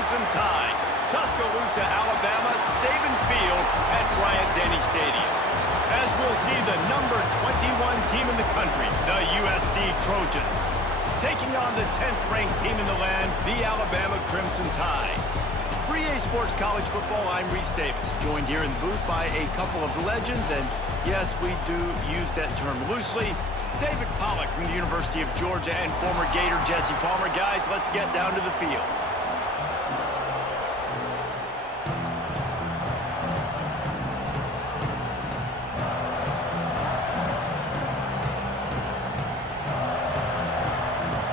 Crimson Tide, Tuscaloosa, Alabama, Saban Field at Bryant-Denny Stadium. As we'll see the number 21 team in the country, the USC Trojans, taking on the 10th-ranked team in the land, the Alabama Crimson Tide. For EA Sports College Football, I'm Reese Davis, joined here in the booth by a couple of legends, and yes, we do use that term loosely. David Pollack from the University of Georgia and former Gator Jesse Palmer. Guys, let's get down to the field.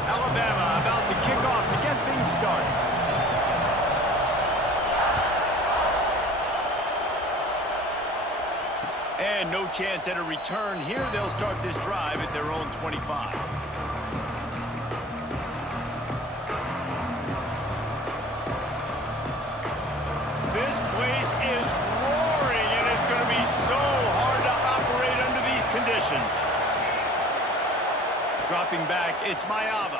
Alabama about to kick off to get things started. And no chance at a return here. They'll start this drive at their own 25. This place is roaring, and it's going to be so hard to operate under these conditions. Dropping back, it's Mayava.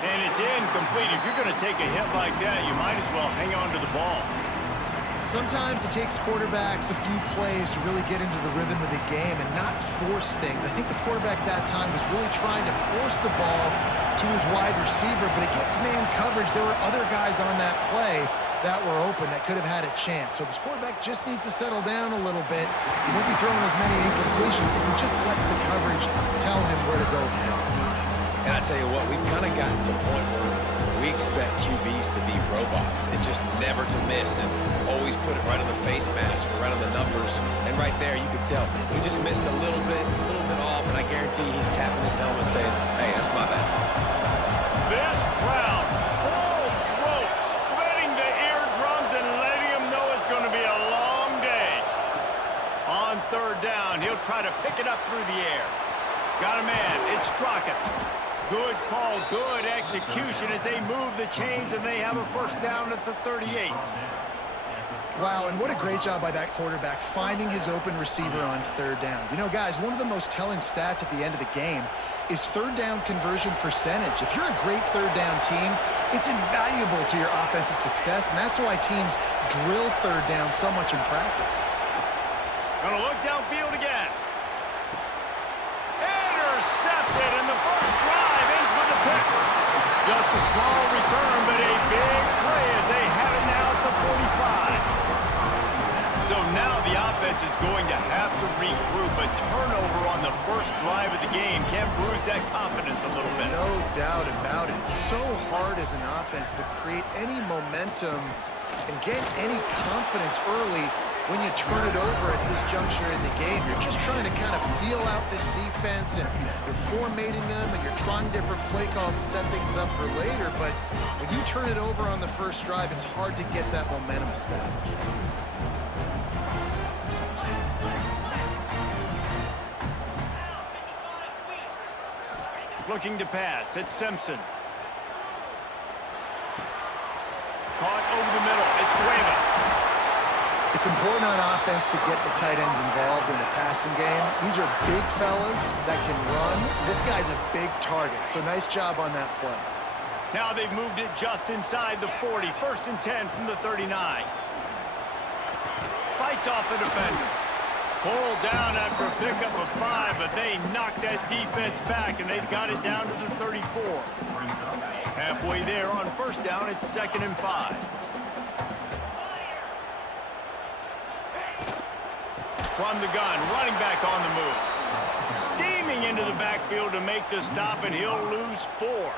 And it's incomplete. If you're going to take a hit like that, you might as well hang on to the ball. Sometimes it takes quarterbacks a few plays to really get into the rhythm of the game and not force things. I think the quarterback that time was really trying to force the ball to his wide receiver, but against man coverage, there were other guys on that play that were open that could have had a chance. So this quarterback just needs to settle down a little bit. He won't be throwing as many incompletions if he just lets the coverage tell him where to go. And I tell you what, we've kind of gotten to the point where we expect QBs to be robots and just never to miss and always put it right on the face mask or right on the numbers. And right there, you could tell he just missed a little bit off, and I guarantee he's tapping his helmet saying, hey, that's my bad. This crowd, full throat, splitting the eardrums and letting him know it's going to be a long day. On third down, he'll try to pick it up through the air. Got a man, it's Straka. Good call, good execution as they move the chains, and they have a first down at the 38. Wow, and what a great job by that quarterback finding his open receiver on third down. You know, guys, one of the most telling stats at the end of the game is third down conversion percentage. If you're a great third down team, it's invaluable to your offensive success, and that's why teams drill third down so much in practice. Gonna look downfield again. Intercepted, and the first drive ends with a pick. Just a small return, but a big play as they have it now at the 45. So now the offense is going to have to regroup. A turnover on the first drive of the game can bruise that confidence a little bit. No doubt about it. It's so hard as an offense to create any momentum and get any confidence early when you turn it over at this juncture in the game. You're just trying to kind of feel out this defense, and you're formatting them, and you're trying different play calls to set things up for later. But when you turn it over on the first drive, it's hard to get that momentum established. Looking to pass, it's Simpson. Caught over the middle, it's Cuevas. It's important on offense to get the tight ends involved in the passing game. These are big fellas that can run. This guy's a big target, so nice job on that play. Now they've moved it just inside the 40. First and 10 from the 39. Fights off a defender. Pulled down after a pickup of 5, but they knocked that defense back, and they've got it down to the 34. Halfway there on first down, it's 2nd and 5. From the gun, running back on the move. Steaming into the backfield to make the stop, and he'll lose 4.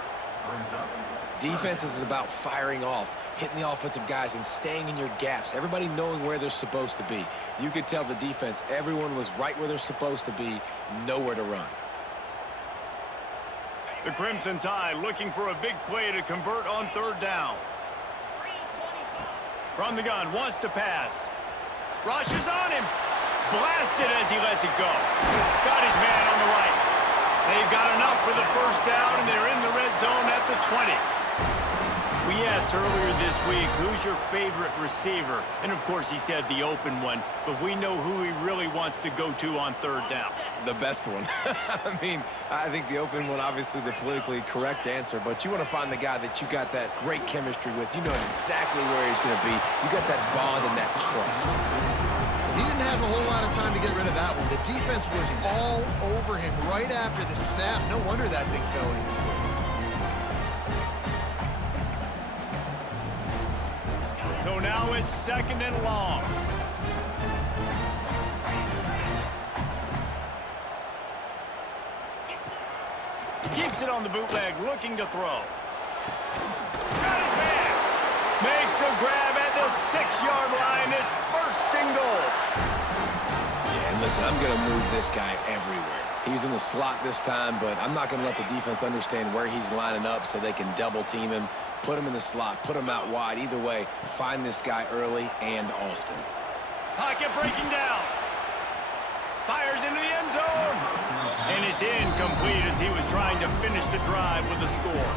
Defense is about firing off, hitting the offensive guys, and staying in your gaps. Everybody knowing where they're supposed to be. You could tell the defense, everyone was right where they're supposed to be, nowhere to run. The Crimson Tide looking for a big play to convert on third down. From the gun, wants to pass. Rushes on him. Blasted as he lets it go. Got his man on the right. They've got enough for the first down, and they're in the red zone at the 20. We asked earlier this week, who's your favorite receiver? And, of course, he said the open one, but we know who he really wants to go to on third down. The best one. I mean, I think the open one, obviously the politically correct answer, but you want to find the guy that you got that great chemistry with. You know exactly where he's going to be. You got that bond and that trust. He didn't have a whole lot of time to get rid of that one. The defense was all over him right after the snap. No wonder that thing fell in. So now it's 2nd and long. Keeps it on the bootleg, looking to throw. Got his man. Makes a grab at the 6-yard line. It's 1st and goal. Yeah, and listen, I'm going to move this guy everywhere. He's in the slot this time, but I'm not going to let the defense understand where he's lining up so they can double team him, put him in the slot, put him out wide. Either way, find this guy early and often. Pocket breaking down. Fires into the end zone. And it's incomplete as he was trying to finish the drive with a score.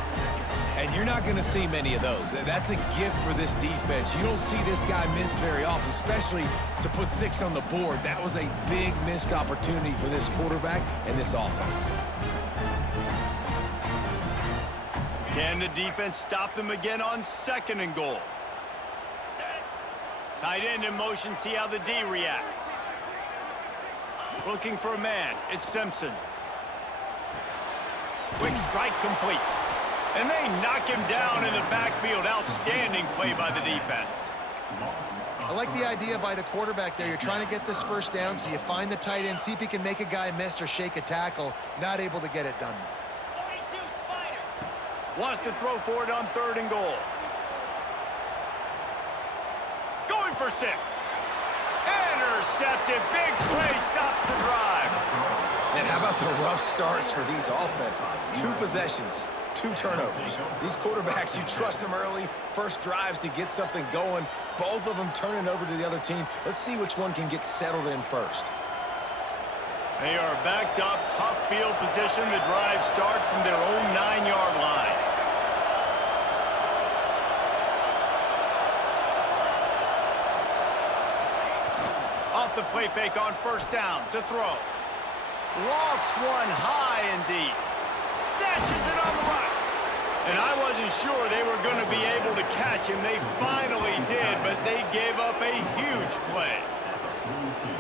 And you're not going to see many of those. That's a gift for this defense. You don't see this guy miss very often, especially to put 6 on the board. That was a big missed opportunity for this quarterback and this offense. Can the defense stop them again on 2nd and goal? Tight end in motion, see how the D reacts. Looking for a man, it's Simpson. Quick strike complete. And they knock him down in the backfield. Outstanding play by the defense. I like the idea by the quarterback there. You're trying to get this 1st down, so you find the tight end, see if he can make a guy miss or shake a tackle. Not able to get it done. Wants to throw for it on 3rd and goal. Going for 6. Intercepted. Big play stops the drive. And how about the rough starts for these offense? 2 possessions, 2 turnovers. These quarterbacks, you trust them early. First drives to get something going. Both of them turning over to the other team. Let's see which one can get settled in first. They are backed up, tough field position. The drive starts from their own 9-yard line. Off the play fake on 1st down to throw. Lofts one high and deep. Snatches it on the run. And I wasn't sure they were going to be able to catch him. They finally did, but they gave up a huge play.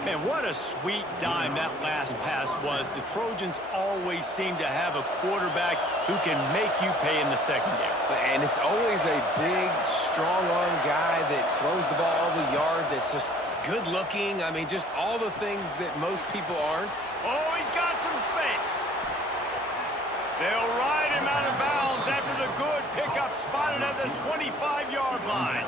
Man, what a sweet dime that last pass was. The Trojans always seem to have a quarterback who can make you pay in the secondary. And it's always a big, strong-arm guy that throws the ball the yard, that's just good-looking. I mean, just all the things that most people aren't. Oh, he's got some space. They'll ride him out of bounds after the good pickup spotted at the 25-yard line.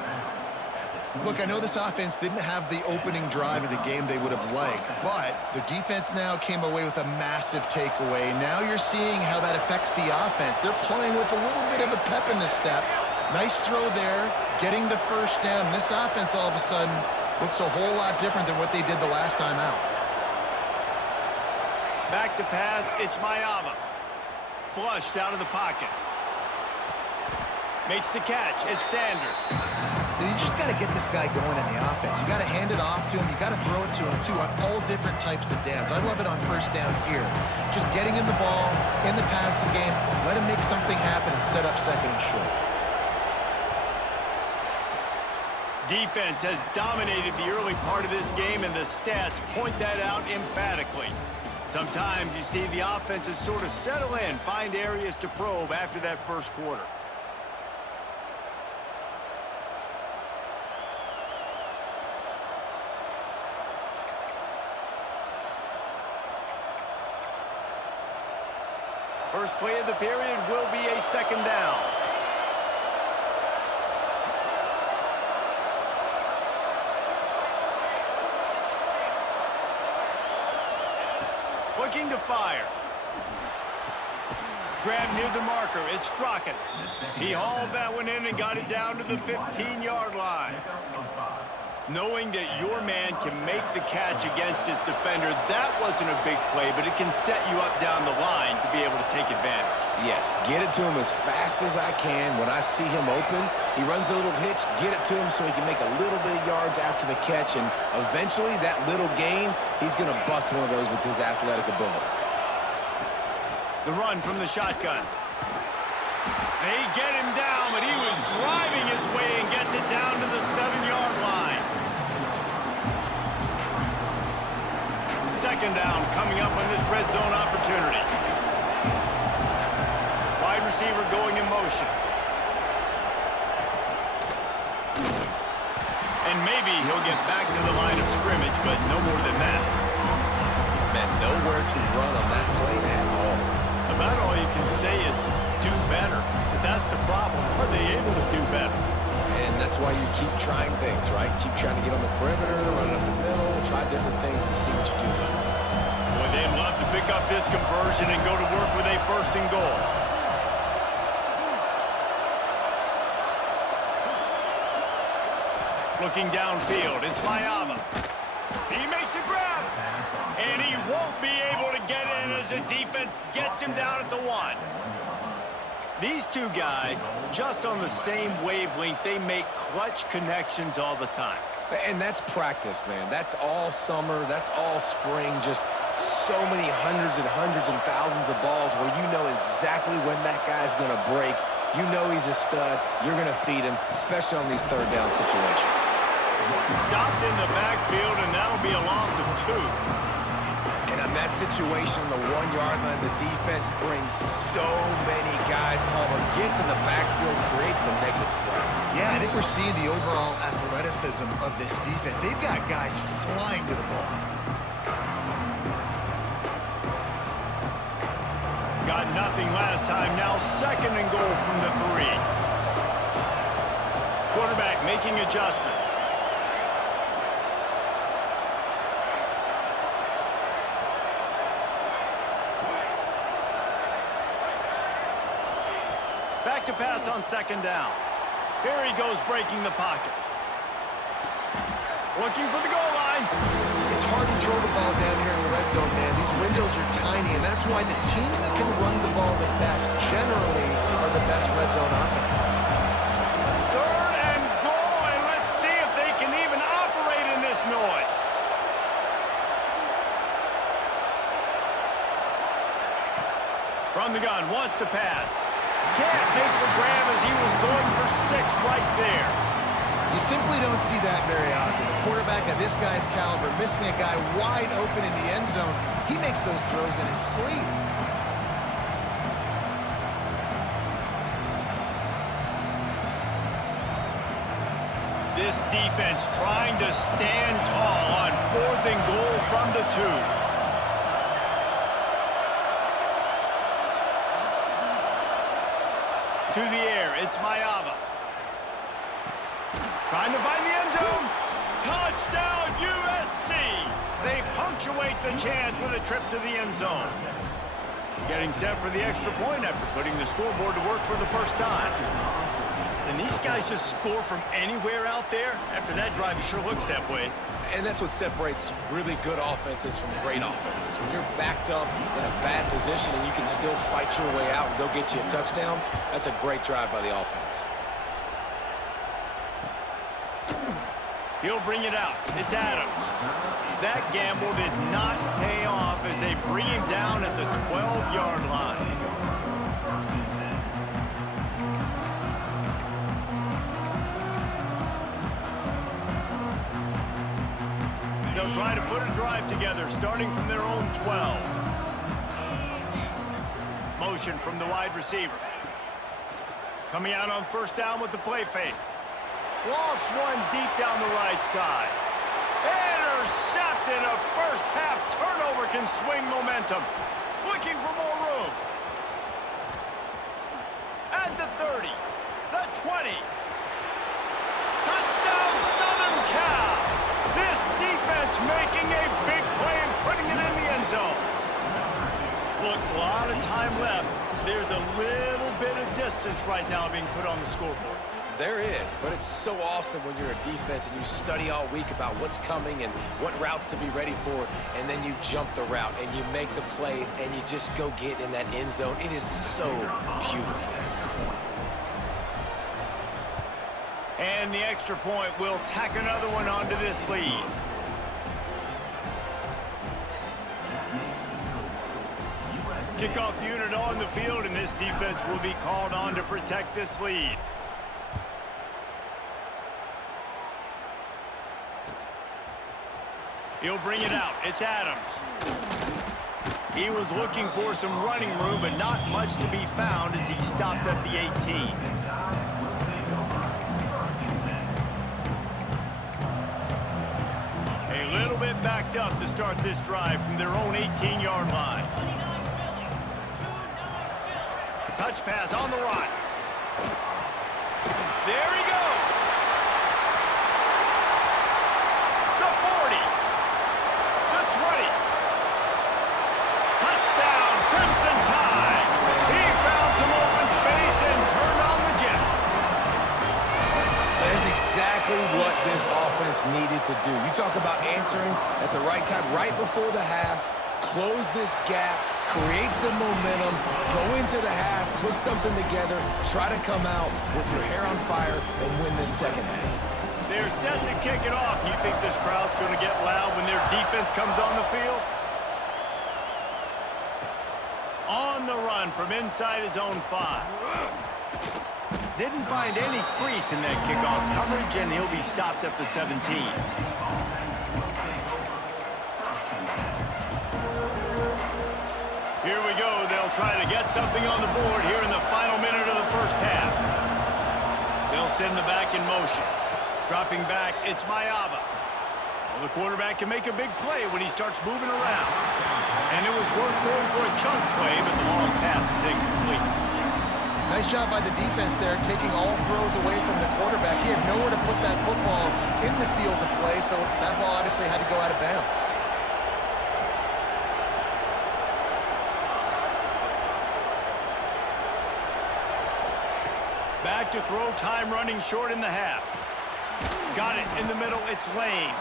Look, I know this offense didn't have the opening drive of the game they would have liked, but the defense now came away with a massive takeaway. Now you're seeing how that affects the offense. They're playing with a little bit of a pep in the step. Nice throw there, getting the 1st down. This offense all of a sudden looks a whole lot different than what they did the last time out. Back to pass, it's Mayava. Flushed out of the pocket. Makes the catch, it's Sanders. You just got to get this guy going in the offense. You got to hand it off to him. You got to throw it to him, too, on all different types of downs. I love it on 1st down here. Just getting him the ball in the passing game, let him make something happen and set up 2nd and short. Defense has dominated the early part of this game, and the stats point that out emphatically. Sometimes you see the offenses sort of settle in, find areas to probe after that 1st quarter. First play of the period will be a 2nd down. Looking to fire. Grab near the marker. It's Strachan. He hauled that one in and got it down to the 15-yard line. Knowing that your man can make the catch against his defender, that wasn't a big play, but it can set you up down the line to be able to take advantage. Yes, get it to him as fast as I can. When I see him open, he runs the little hitch, get it to him so he can make a little bit of yards after the catch, and eventually that little gain, he's going to bust one of those with his athletic ability. The run from the shotgun. They get him down, but he was driving his way and gets it down to the 7-yard line. Second down coming up on this red zone opportunity. Wide receiver going in motion. And maybe he'll get back to the line of scrimmage, but no more than that. Man, nowhere to run on that play at all. About all you can say is do better. But that's the problem. Are they able to do better? And that's why you keep trying things, right? Keep trying to get on the perimeter, run up the middle, try different things to see what you do. Boy, they'd love to pick up this conversion and go to work with a first and goal. Looking downfield, it's Mayava. He makes a grab, and he won't be able to get in as the defense gets him down at the 1. These two guys, just on the same wavelength, they make clutch connections all the time. And that's practice, man. That's all summer. That's all spring. Just so many hundreds and thousands of balls where you know exactly when that guy's going to break. You know he's a stud. You're going to feed him, especially on these third down situations. Stopped in the backfield, and that'll be a loss of 2. And on that situation, on the 1-yard line, the defense brings so many guys. Palmer gets in the backfield, creates the negative play. Yeah, I think we're seeing the overall athleticism of this defense. They've got guys flying to the ball. Got nothing last time. Now second and goal from the 3. Quarterback making adjustments. Back to pass on second down. Here he goes breaking the pocket. Looking for the goal line. It's hard to throw the ball down here in the red zone, man. These windows are tiny, and that's why the teams that can run the ball the best generally are the best red zone offenses. Third and goal, and let's see if they can even operate in this noise. From the gun, wants to pass. Can't make the grab as he was going for 6 right there. You simply don't see that very often. A quarterback of this guy's caliber missing a guy wide open in the end zone. He makes those throws in his sleep. This defense trying to stand tall on 4th and goal from the 2. To the air, it's Mayava. Trying to find the end zone. Touchdown, USC! They punctuate the chance with a trip to the end zone. Getting set for the extra point after putting the scoreboard to work for the first time. And these guys just score from anywhere out there. After that drive, it sure looks that way. And that's what separates really good offenses from great offenses. When you're backed up in a bad position and you can still fight your way out and they'll get you a touchdown, that's a great drive by the offense. He'll bring it out. It's Adams. That gamble did not pay off as they bring him down at the 12-yard line. They'll try to put a drive together, starting from their own 12. Motion from the wide receiver. Coming out on first down with the play fake. Lost one deep down the right side. Intercepted. A first-half turnover can swing momentum. Looking for more room. At the 30. The 20. Touchdown, Southern Cal. This defense making a big play and putting it in the end zone. Look, a lot of time left. There's a little bit of distance right now being put on the scoreboard. There is, but it's so awesome when you're a defense and you study all week about what's coming and what routes to be ready for, and then you jump the route and you make the plays and you just go get in that end zone. It is so beautiful. And the extra point will tack another one onto this lead. Kickoff unit on the field, and this defense will be called on to protect this lead. He'll bring it out. It's Adams. He was looking for some running room, but not much to be found as he stopped at the 18. A little bit backed up to start this drive from their own 18-yard line. Touch pass on the run. There he goes. The 40. The 20. Touchdown, Crimson Tide. He found some open space and turned on the Jets. That is exactly what this offense needed to do. You talk about answering at the right time, right before the half, close this gap, create some momentum, go into the half, put something together, try to come out with your hair on fire and win this second half. They're set to kick it off. You think this crowd's going to get loud when their defense comes on the field? On the run from inside his own 5. Didn't find any crease in that kickoff coverage, and he'll be stopped at the 17. Here we go. They'll try to get something on the board here in the final minute of the first half. They'll send the back in motion. Dropping back, it's Mayava. Well, the quarterback can make a big play when he starts moving around. And it was worth going for a chunk play, but the long pass is incomplete. Nice job by the defense there, taking all throws away from the quarterback. He had nowhere to put that football in the field to play, so that ball obviously had to go out of bounds. Back to throw, time running short in the half. Got it in the middle, it's Lane.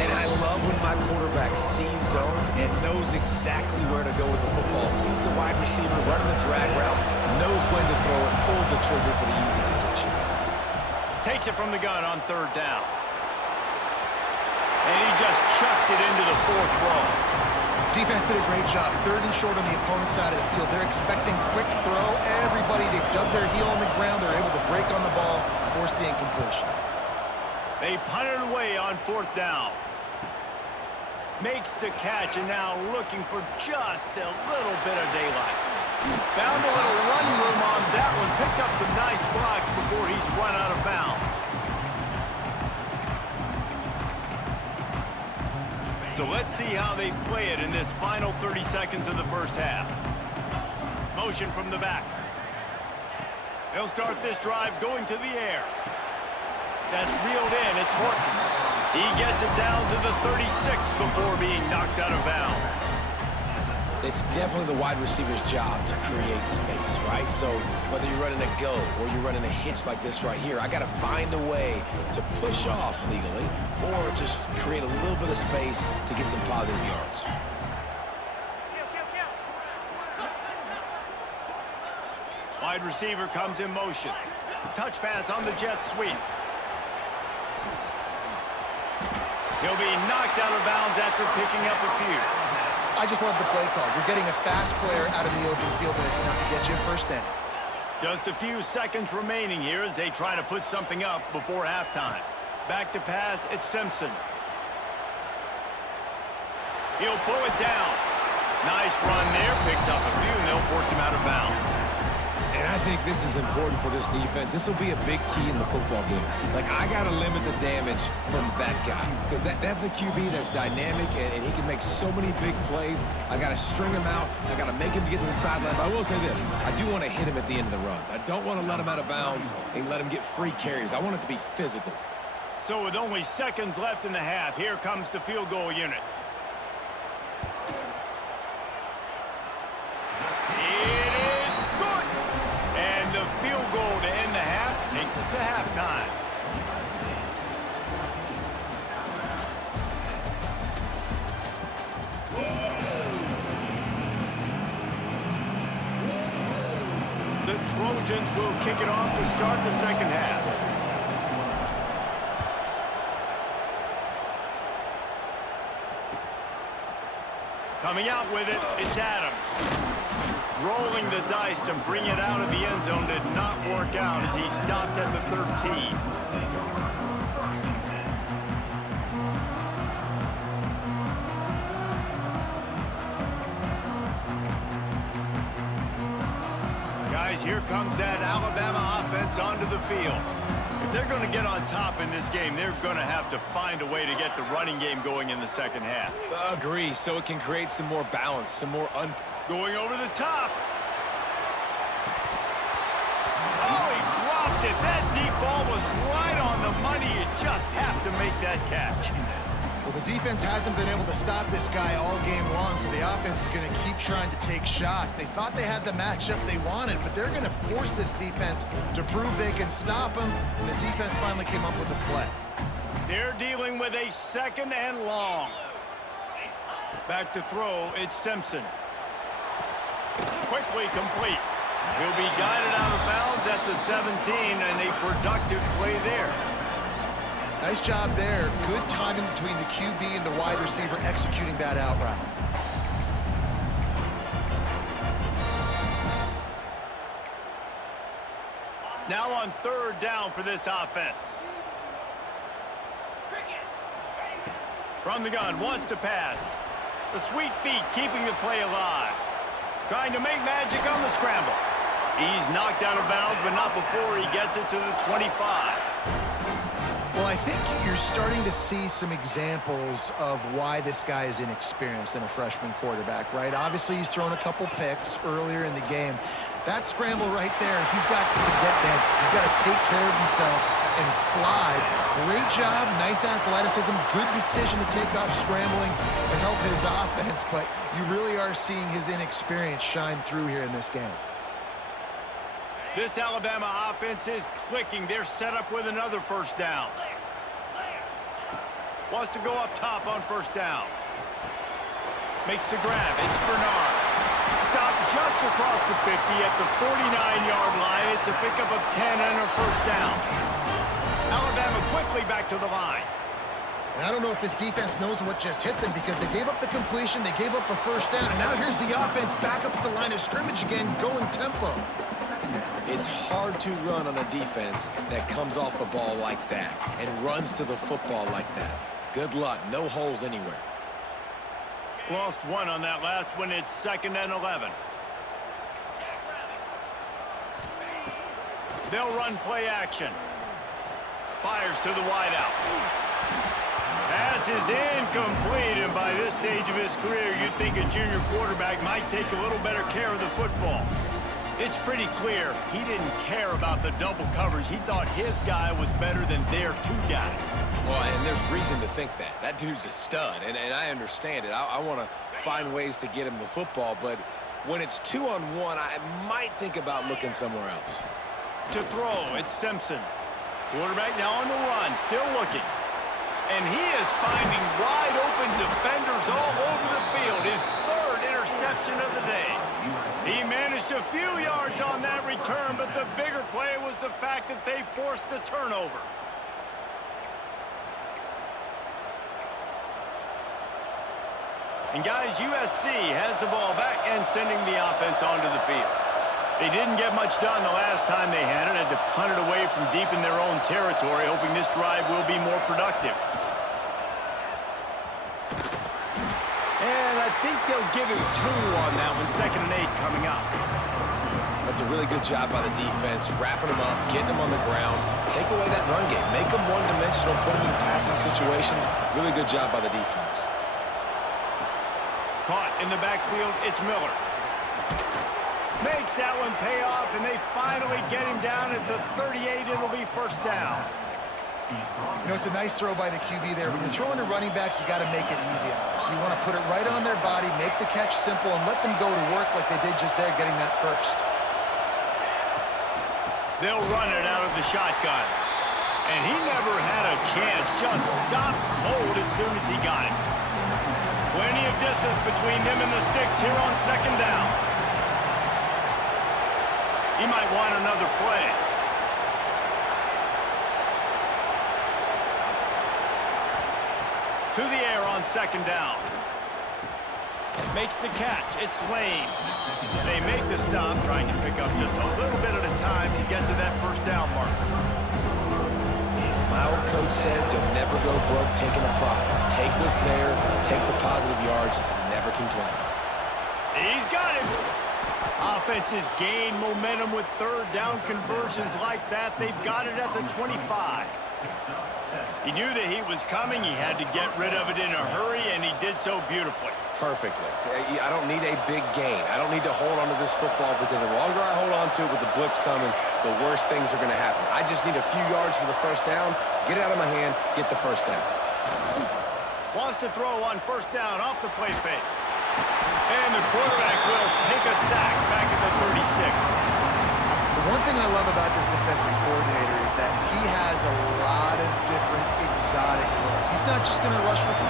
And I love when my quarterback sees zone and knows exactly where to go with the football. Sees the wide receiver running the drag route, knows when to throw it, pulls the trigger for the easy completion. Takes it from the gun on 3rd down. And he just chucks it into the 4th row. Defense did a great job. 3rd and short on the opponent's side of the field. They're expecting quick throw. Everybody, they dug their heel on the ground. They're able to break on the ball, force the incompletion. They punted away on 4th down. Makes the catch, and now looking for just a little bit of daylight. Found a little running room on that one. Picked up some nice blocks before he's run out of bounds. So let's see how they play it in this final 30 seconds of the first half. Motion from the back. They'll start this drive going to the air. That's reeled in. It's Horton. He gets it down to the 36 before being knocked out of bounds. It's definitely the wide receiver's job to create space, right? So whether you're running a go or you're running a hitch like this right here, I got to find a way to push off legally or just create a little bit of space to get some positive yards. Wide receiver comes in motion. Touch pass on the jet sweep. He'll be knocked out of bounds after picking up a few. I just love the play call. You're getting a fast player out of the open field, and it's enough to get you a first down. Just a few seconds remaining here as they try to put something up before halftime. Back to pass, it's Simpson. He'll pull it down. Nice run there, picks up a few, and they'll force him out of bounds. And I think this is important for this defense. This will be a big key in the football game. Like, I got to limit the damage from that guy because that's a QB that's dynamic, and he can make so many big plays. I got to string him out. I got to make him get to the sideline. But I will say this. I do want to hit him at the end of the runs. I don't want to let him out of bounds and let him get free carries. I want it to be physical. So with only seconds left in the half, here comes the field goal unit. It is good. And the field goal to end the half takes us to halftime. The Trojans will kick it off to start the second half. Coming out with it, it's Adams. Rolling the dice to bring it out of the end zone did not work out as he stopped at the 13. Guys, here comes that Alabama offense onto the field. If they're going to get on top in this game, they're going to have to find a way to get the running game going in the second half. Agree, so it can create some more balance, some more going over the top. Oh, he dropped it. That deep ball was right on the money. You just have to make that catch. Well, the defense hasn't been able to stop this guy all game long, so the offense is going to keep trying to take shots. They thought they had the matchup they wanted, but they're going to force this defense to prove they can stop him, and the defense finally came up with a play. They're dealing with a second and long. Back to throw, it's Simpson. Quickly complete. He'll be guided out of bounds at the 17, and a productive play there. Nice job there. Good timing between the QB and the wide receiver executing that out route. Now on third down for this offense. From the gun, wants to pass. The sweet feet keeping the play alive. Trying to make magic on the scramble. He's knocked out of bounds, but not before he gets it to the 25. Well, I think you're starting to see some examples of why this guy is inexperienced in a freshman quarterback, right? Obviously, he's thrown a couple picks earlier in the game. That scramble right there, he's got to get there. He's got to take care of himself and slide. Great job, nice athleticism, good decision to take off scrambling and help his offense, but you really are seeing his inexperience shine through here in this game. This Alabama offense is clicking. They're set up with another first down. Wants to go up top on first down. Makes the grab. It's Bernard. Stopped just across the 50 at the 49-yard line. It's a pickup of 10 and a first down. Alabama quickly back to the line. And I don't know if this defense knows what just hit them because they gave up the completion, they gave up a first down, and now here's the offense back up at the line of scrimmage again, going tempo. It's hard to run on a defense that comes off the ball like that and runs to the football like that. Good luck. No holes anywhere. Lost one on that last one. It's 2nd and 11. They'll run play action. Fires to the wideout. Pass is incomplete, and by this stage of his career, you'd think a junior quarterback might take a little better care of the football. It's pretty clear he didn't care about the double coverage. He thought his guy was better than their two guys. Well, and there's reason to think that. That dude's a stud, and I understand it. I want to find ways to get him the football, but when it's 2-on-1, I might think about looking somewhere else. To throw, it's Simpson. Quarterback now on the run, still looking. And he is finding wide open defenders all over the field. His third interception of the day. He managed a few yards on that return, but the bigger play was the fact that they forced the turnover. And guys, USC has the ball back and sending the offense onto the field. They didn't get much done the last time they had it. Had to punt it away from deep in their own territory, hoping this drive will be more productive. And I think they'll give him 2 on that one, 2nd and 8 coming up. That's a really good job by the defense, wrapping them up, getting them on the ground, take away that run game, make them one-dimensional, put them in passing situations. Really good job by the defense. Caught in the backfield, it's Miller. Makes that one pay off, and they finally get him down at the 38. It'll be first down. You know, it's a nice throw by the QB there. When you're throwing to running backs, you got to make it easy on them. So you want to put it right on their body, make the catch simple, and let them go to work like they did just there, getting that first. They'll run it out of the shotgun. And he never had a chance. Just stopped cold as soon as he got it. Plenty of distance between them and the sticks here on second down. He might want another play. To the air on second down. Makes the catch. It's Lane. They make the stop, trying to pick up just a little bit at a time to get to that first down marker. My old coach said you'll never go broke taking a profit. Take what's there, take the positive yards, and never complain. He's got it. Offenses gain momentum with third down conversions like that. They've got it at the 25. He knew the heat was coming. He had to get rid of it in a hurry, and he did so beautifully. Perfectly. I don't need a big gain. I don't need to hold on to this football because the longer I hold on to it with the blitz coming, the worse things are going to happen. I just need a few yards for the first down, get it out of my hand, get the first down. Wants to throw on first down off the play fake. And the quarterback will take a sack back at the 36. One thing I love about this defensive coordinator is that he has a lot of different exotic looks. He's not just going to rush with 4.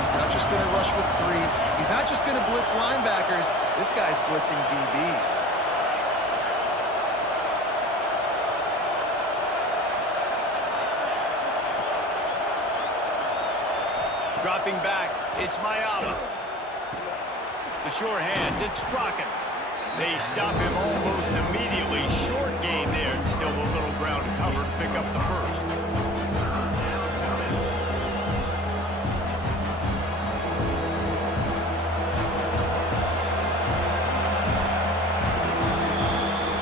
He's not just going to rush with 3. He's not just going to blitz linebackers. This guy's blitzing DBs. Dropping back, it's Mayala. The sure hands, it's Strachan. They stop him almost immediately. Short gain there, and still a little ground to cover to pick up the first.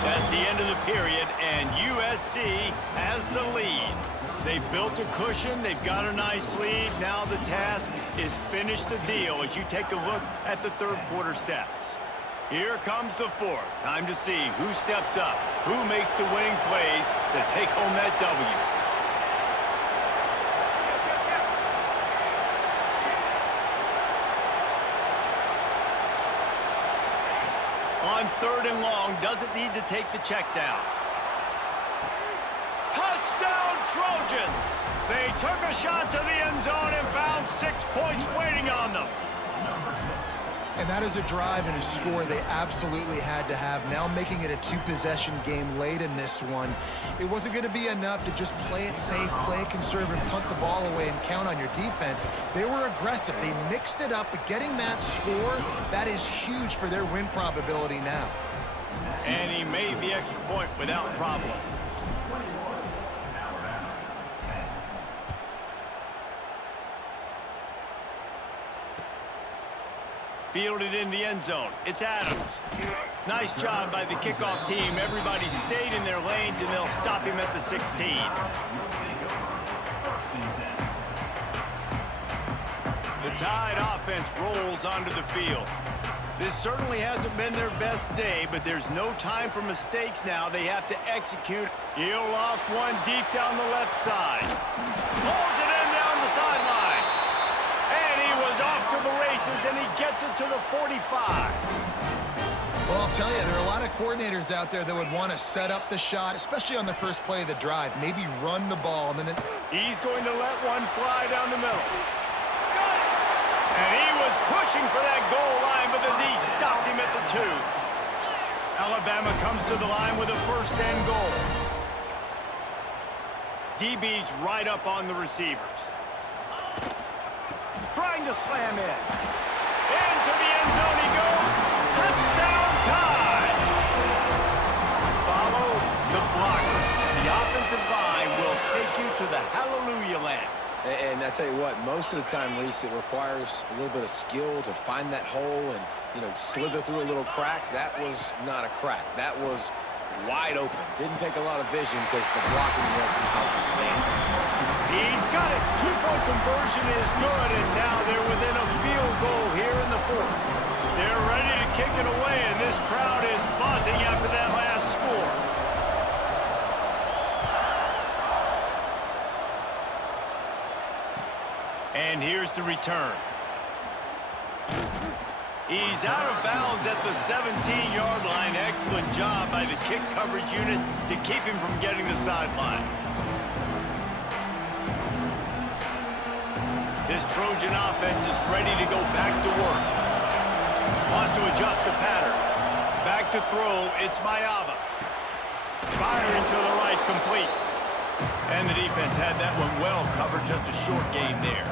That's the end of the period, and USC has the lead. They've built a cushion. They've got a nice lead. Now the task is finish the deal as you take a look at the third quarter stats. Here comes the fourth. Time to see who steps up, who makes the winning plays to take home that W. On third and long, doesn't need to take the check down. Touchdown, Trojans! They took a shot to the end zone and found 6 points waiting on them. And that is a drive and a score they absolutely had to have. Now making it a 2-possession game late in this one. It wasn't going to be enough to just play it safe, play it conservative, punt the ball away, and count on your defense. They were aggressive. They mixed it up, but getting that score, that is huge for their win probability now. And he made the extra point without problem. Fielded in the end zone. It's Adams. Nice job by the kickoff team. Everybody stayed in their lanes, and they'll stop him at the 16. The Tide offense rolls onto the field. This certainly hasn't been their best day, but there's no time for mistakes now. They have to execute. He'll loft one deep down the left side. Pulls it in down the sideline. Was off to the races, and he gets it to the 45. Well, I'll tell you, there are a lot of coordinators out there that would want to set up the shot, especially on the first play of the drive, maybe run the ball, and then he's going to let one fly down the middle. Got it! And he was pushing for that goal line, but the D stopped him at the 2. Alabama comes to the line with a first and goal. DB's right up on the receivers. Trying to slam in. Into the end zone he goes. Touchdown Tide! Follow the blockers. The offensive line will take you to the hallelujah land. And I tell you what, most of the time, Reese, it requires a little bit of skill to find that hole and, slither through a little crack. That was not a crack. That was wide open. Didn't take a lot of vision because the blocking was outstanding. He's got it. 2-point conversion is good, and now they're within a field goal here in the fourth. They're ready to kick it away, and this crowd is buzzing after that last score. And here's the return. He's out of bounds at the 17-yard line. Excellent job by the kick coverage unit to keep him from getting the sideline. This Trojan offense is ready to go back to work. Wants to adjust the pattern. Back to throw, it's Mayava. Firing to the right, complete. And the defense had that one well covered, just a short gain there.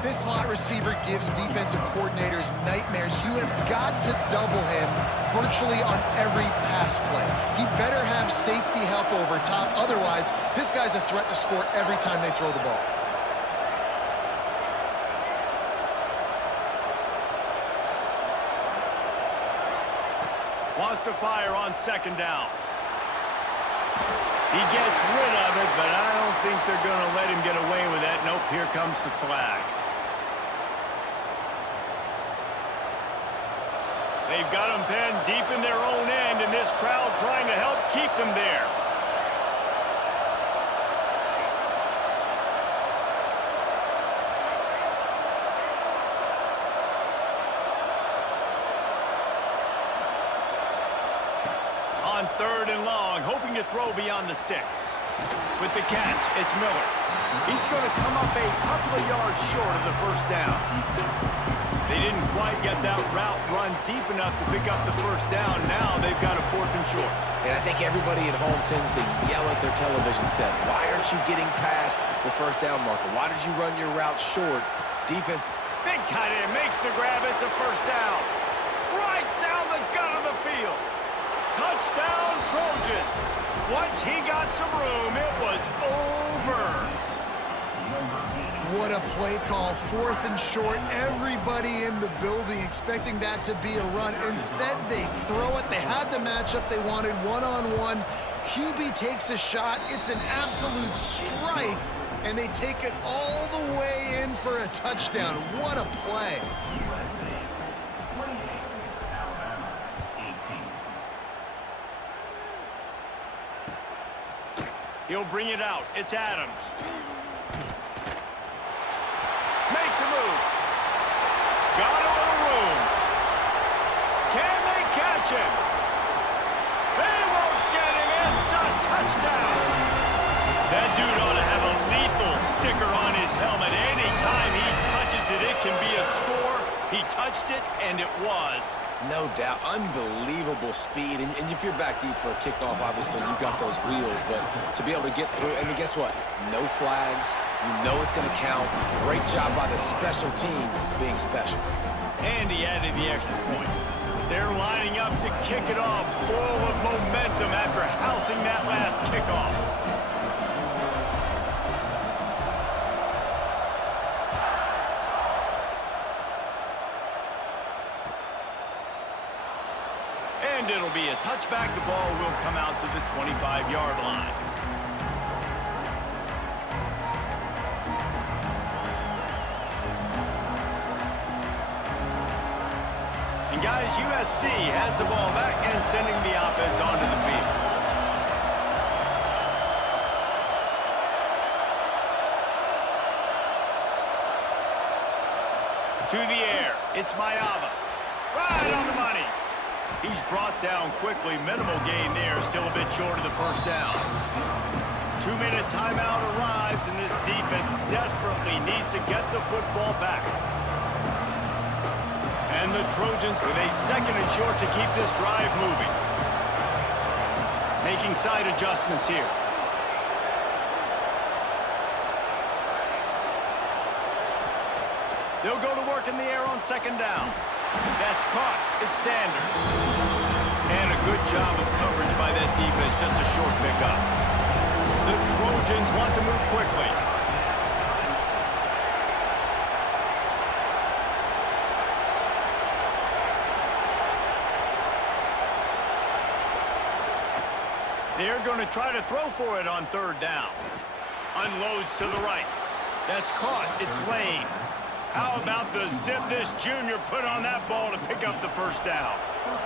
This slot receiver gives defensive coordinators nightmares. You have got to double him virtually on every pass play. He better have safety help over top. Otherwise, this guy's a threat to score every time they throw the ball. Wants to fire on second down. He gets rid of it, but I don't think they're going to let him get away with that. Nope, here comes the flag. They've got them pinned deep in their own end, and this crowd trying to help keep them there. On third and long, hoping to throw beyond the sticks. With the catch, it's Miller. He's going to come up a couple of yards short of the first down. They didn't quite get that route run deep enough to pick up the first down. Now they've got a fourth and short. And I think everybody at home tends to yell at their television set. Why aren't you getting past the first down marker? Why did you run your route short? Defense. Big tight end makes the grab. It's a first down. Right down the gut of the field. Touchdown, Trojans. Once he got some room, it was over. What a play call. Fourth and short. Everybody in the building expecting that to be a run. Instead, they throw it. They had the matchup they wanted, one-on-one. QB takes a shot. It's an absolute strike, and they take it all the way in for a touchdown. What a play. He'll bring it out. It's Adams. Makes a move. Got a little room. Can they catch him? They won't get him. It's a touchdown. That dude ought to have a lethal sticker on his helmet. Anytime he touches it, it can be a score. He touched it, and it was. No doubt. Unbelievable speed. And if you're back deep for a kickoff, obviously, you've got those wheels. But to be able to get through, and then guess what? No flags. You know it's going to count. Great job by the special teams being special. And he added the extra point. They're lining up to kick it off, full of momentum after housing that last kickoff. And it'll be a touchback. The ball will come out to the 25-yard line. And guys, USC has the ball back and sending the offense onto the field. To the air, it's Mayava. Right on the money. He's brought down quickly. Minimal gain there, still a bit short of the first down. 2-minute timeout arrives, and this defense desperately needs to get the football back. And the Trojans with a second and short to keep this drive moving. Making side adjustments here. They'll go to work in the air on second down. That's caught. It's Sanders. And a good job of coverage by that defense. Just a short pickup. The Trojans want to move quickly. They're going to try to throw for it on third down. Unloads to the right. That's caught. It's Lane. How about the zip this junior put on that ball to pick up the first down?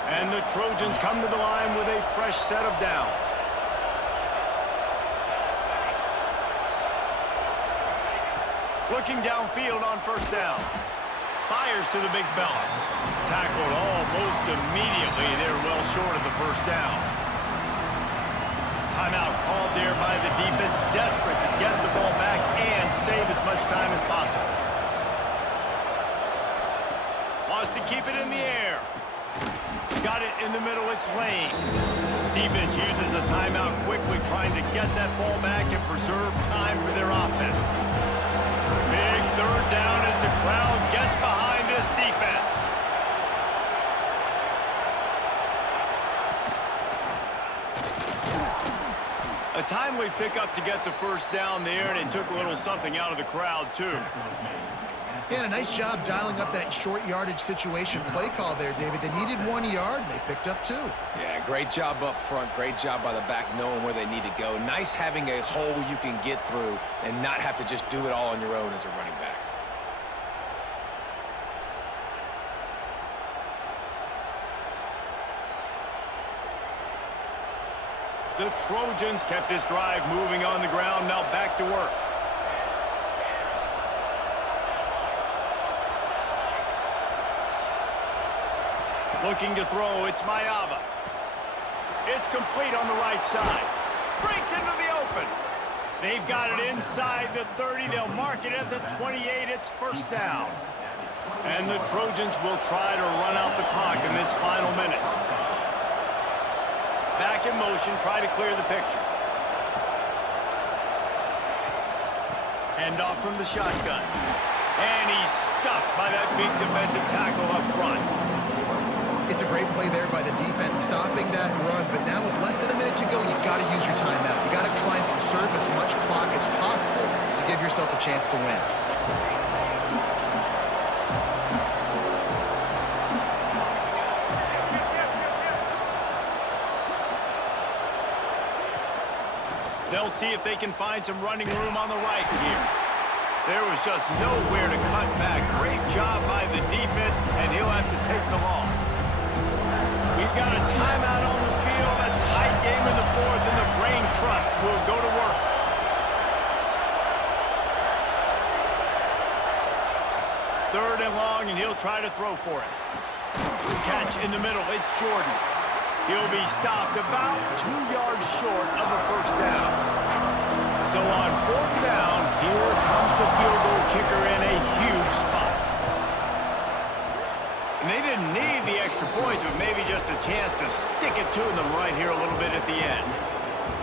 And the Trojans come to the line with a fresh set of downs. Looking downfield on first down. Fires to the big fella. Tackled almost immediately. They're well short of the first down. Timeout called there by the defense, desperate to get the ball back and save as much time as possible. Wants to keep it in the air. Got it in the middle, it's Lane. Defense uses a timeout quickly, trying to get that ball back and preserve time for their offense. Big third down as the crowd gets behind this defense. A timely pickup to get the first down there, and it took a little something out of the crowd, too. Yeah, a nice job dialing up that short yardage situation play call there, David. They needed 1 yard, and they picked up 2. Yeah, great job up front. Great job by the back knowing where they need to go. Nice having a hole you can get through and not have to just do it all on your own as a running back. The Trojans kept this drive moving on the ground. Now back to work. Looking to throw, it's Mayava. It's complete on the right side. Breaks into the open. They've got it inside the 30. They'll mark it at the 28. It's first down. And the Trojans will try to run out the clock in this final minute. Back in motion, try to clear the picture. Hand off from the shotgun. And he's stuffed by that big defensive tackle up front. It's a great play there by the defense, stopping that run. But now with less than a minute to go, you got to use your timeout. You got to try and conserve as much clock as possible to give yourself a chance to win. They'll see if they can find some running room on the right here. There was just nowhere to cut back. Great job by the defense, and he'll have to take the loss. We've got a timeout on the field, a tight game in the fourth, and the Brain Trust will go to work. Third and long, and he'll try to throw for it. Catch in the middle, it's Jordan. He'll be stopped about 2 yards short of the first down. So on fourth down, here comes the field goal kicker in a huge spot. And they didn't need the extra points, but maybe just a chance to stick it to them right here a little bit at the end.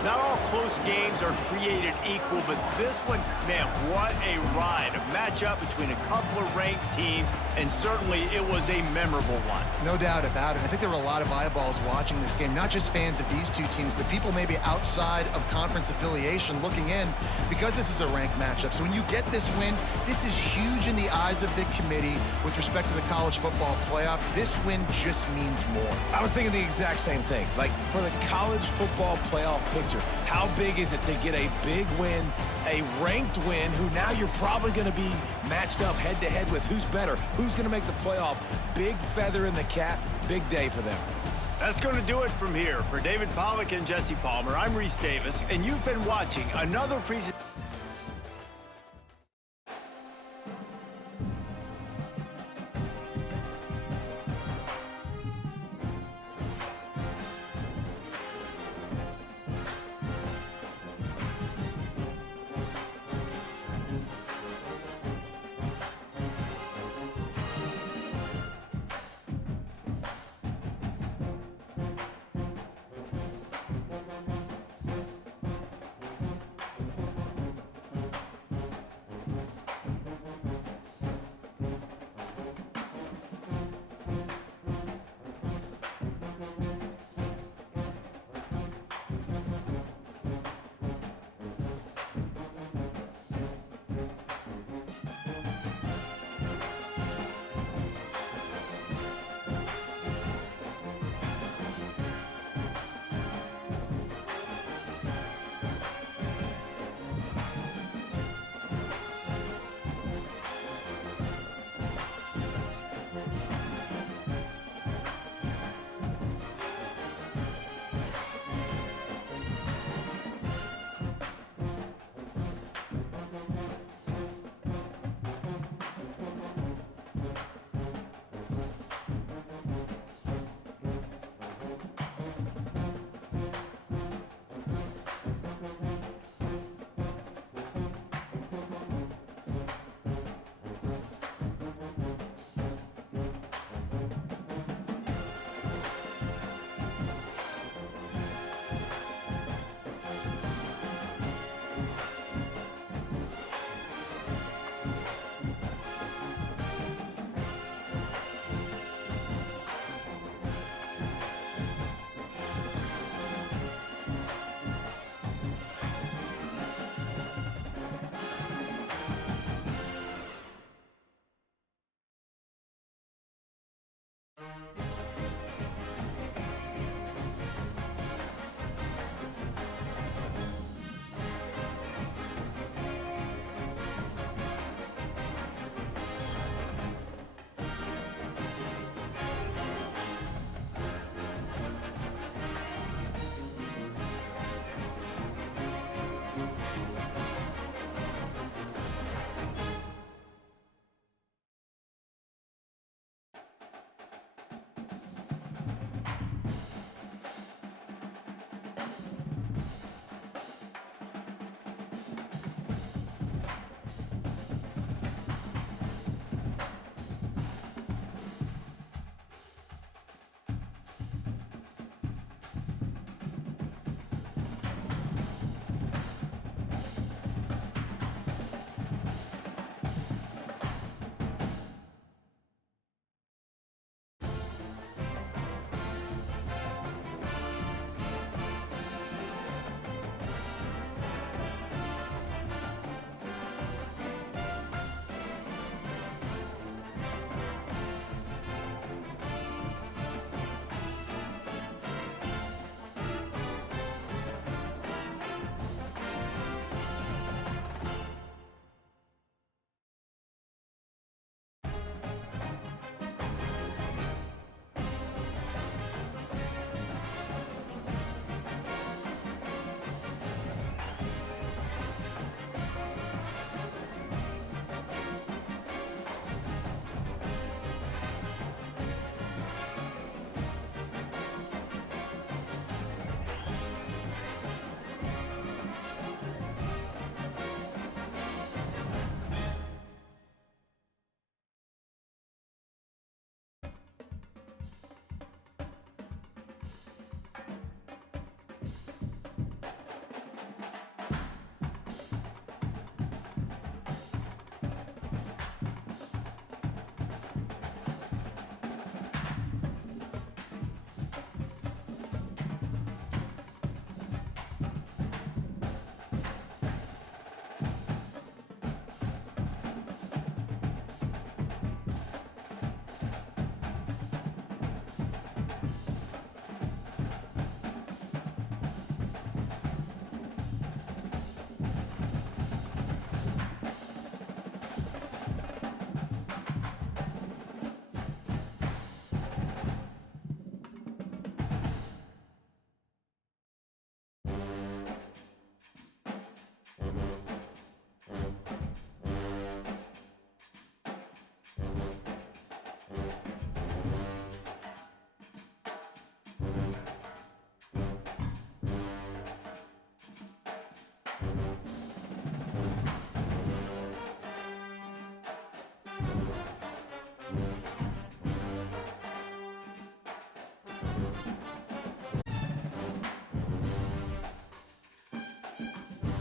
Not all close games are created equal, but this one, man, what a ride. A matchup between a couple of ranked teams, and certainly it was a memorable one. No doubt about it. I think there were a lot of eyeballs watching this game, not just fans of these two teams, but people maybe outside of conference affiliation looking in, because this is a ranked matchup. So when you get this win, this is huge in the eyes of the committee with respect to the college football playoff. This win just means more. I was thinking the exact same thing. Like, for the college football playoff picture, how big is it to get a big win, a ranked win, who now you're probably going to be matched up head-to-head with who's better, who's going to make the playoff. Big feather in the cap, big day for them. That's going to do it from here. For David Pollack and Jesse Palmer, I'm Reese Davis, and you've been watching another presentation